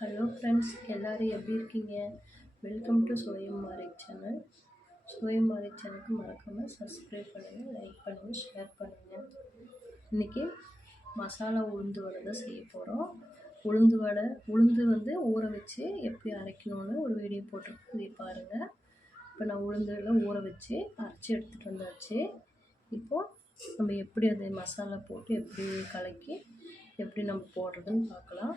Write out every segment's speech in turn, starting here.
Hello friends எல்லோரும் எப்படி இருக்கீங்க? வெல்கம் டு சுயம் மாரி சேனல் சுயம் மாரி சேனலுக்கு மறக்காமல் சப்ஸ்கிரைப் பண்ணுங்கள் லைக் பண்ணுங்கள் ஷேர் பண்ணுங்கள் இன்றைக்கி மசாலா உளுந்து வடை தான் செய்ய போகிறோம் உளுந்து வடை உளுந்து வந்து ஊற வச்சு எப்படி அரைக்கணும்னு ஒரு வீடியோ போட்டிருக்கோம். இதை பாருங்கள் இப்போ நான் உளுந்துலாம் ஊற வச்சு அரைச்சி எடுத்துகிட்டு வந்தாச்சு. இப்போது நம்ம எப்படி அது மசாலா போட்டு எப்படி கலக்கி எப்படி நம்ம போடுறதுன்னு பார்க்கலாம்.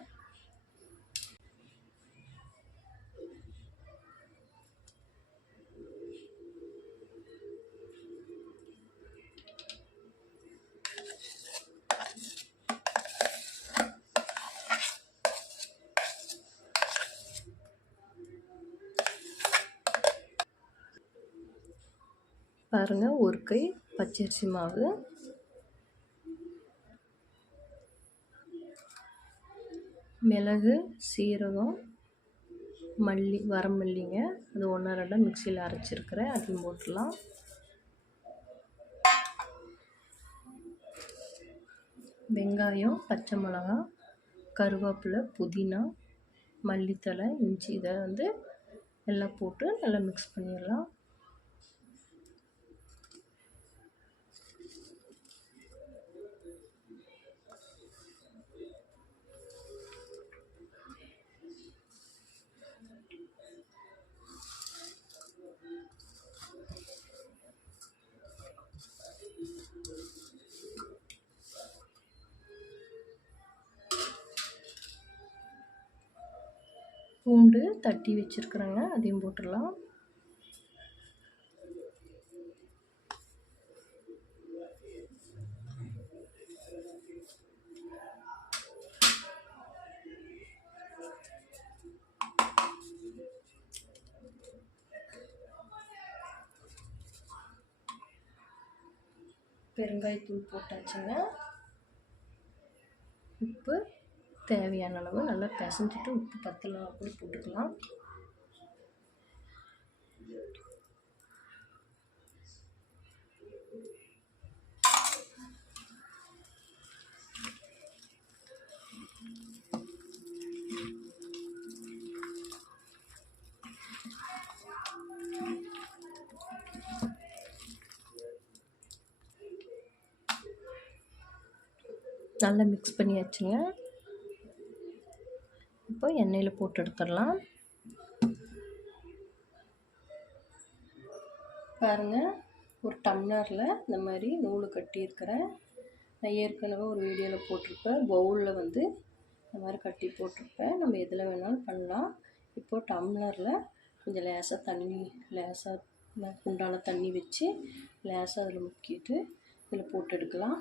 பாருங்கள் ஒரு கை பச்சரிசி மாவு. மிளகு சீரகம் மல்லி வரமல்லிங்க. அது ஒன்றா ரெண்டாக மிக்சியில் அரைச்சிருக்கிறேன். அதையும் போட்டுடலாம். வெங்காயம் பச்சை மிளகா கருவேப்பிலை புதினா மல்லித்தலை இஞ்சி இதை வந்து எல்லாம் போட்டு நல்லா மிக்ஸ் பண்ணிடலாம். பூண்டு தட்டி வச்சுருக்குறேங்க. அதையும் போட்டுடலாம். பெருங்காயத்தூள் போட்டாச்சுங்க. உப்பு. தேவையான அளவு நல்லா பிசைஞ்சிட்டு உப்பு பத்தலாம் அப்படி போட்டுக்கலாம். நல்லா மிக்ஸ் பண்ணியாச்சுங்க. இப்போ எண்ணெயில் போட்டு எடுத்துடலாம். பாருங்கள் ஒரு டம்ளரில் இந்த மாதிரி நூல் கட்டியிருக்கிறேன். நான் ஏற்கனவே ஒரு வீடியோவில் போட்டிருப்பேன். பவுலில் வந்து இந்த மாதிரி கட்டி போட்டிருப்பேன். நம்ம எதில் வேணாலும் பண்ணலாம். இப்போது டம்ளரில் கொஞ்சம் லேசாக தண்ணி லேசாக குண்டான தண்ணி வச்சு லேசாக அதில் முக்கிட்டு இதில் போட்டு எடுக்கலாம்.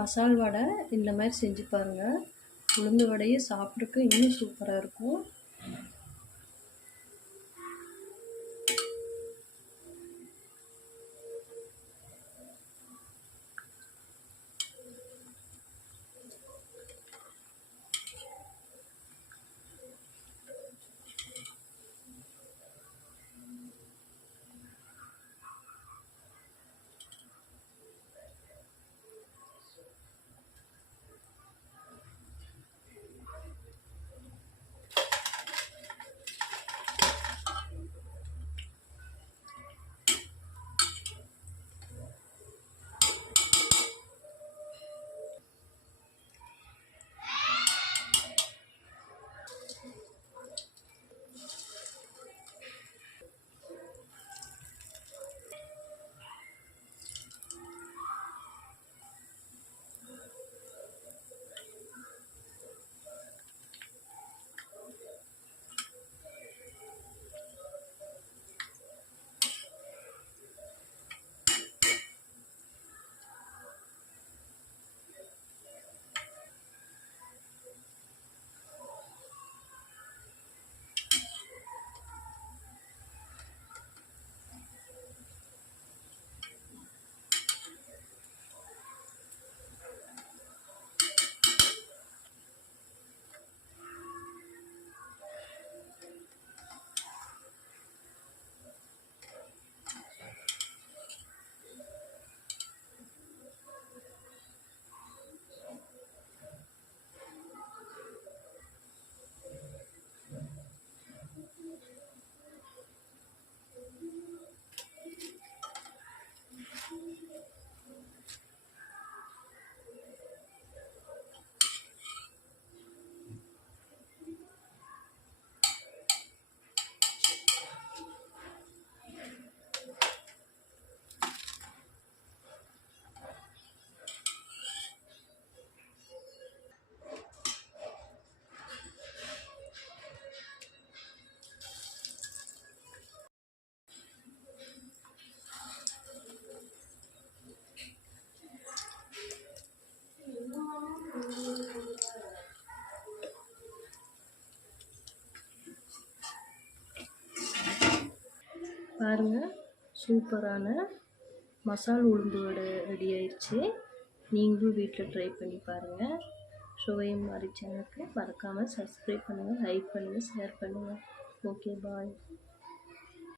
மசால் வடை இந்த மாதிரி செஞ்சு பாருங்கள் உளுந்து வடையை சாப்பிட்றதுக்கு இன்னும் சூப்பராக இருக்கும். பாருங்கள் சூப்பரான மசால் உளுந்து வடை ரெடி ஆயிடுச்சு. நீங்களும் வீட்டில் ட்ரை பண்ணி பாருங்கள் சுவையும் மாறி சேனலுக்கு மறக்காமல் சப்ஸ்கிரைப் பண்ணுங்கள் லைக் பண்ணுங்கள் ஷேர் பண்ணுங்கள் ஓகே பாய்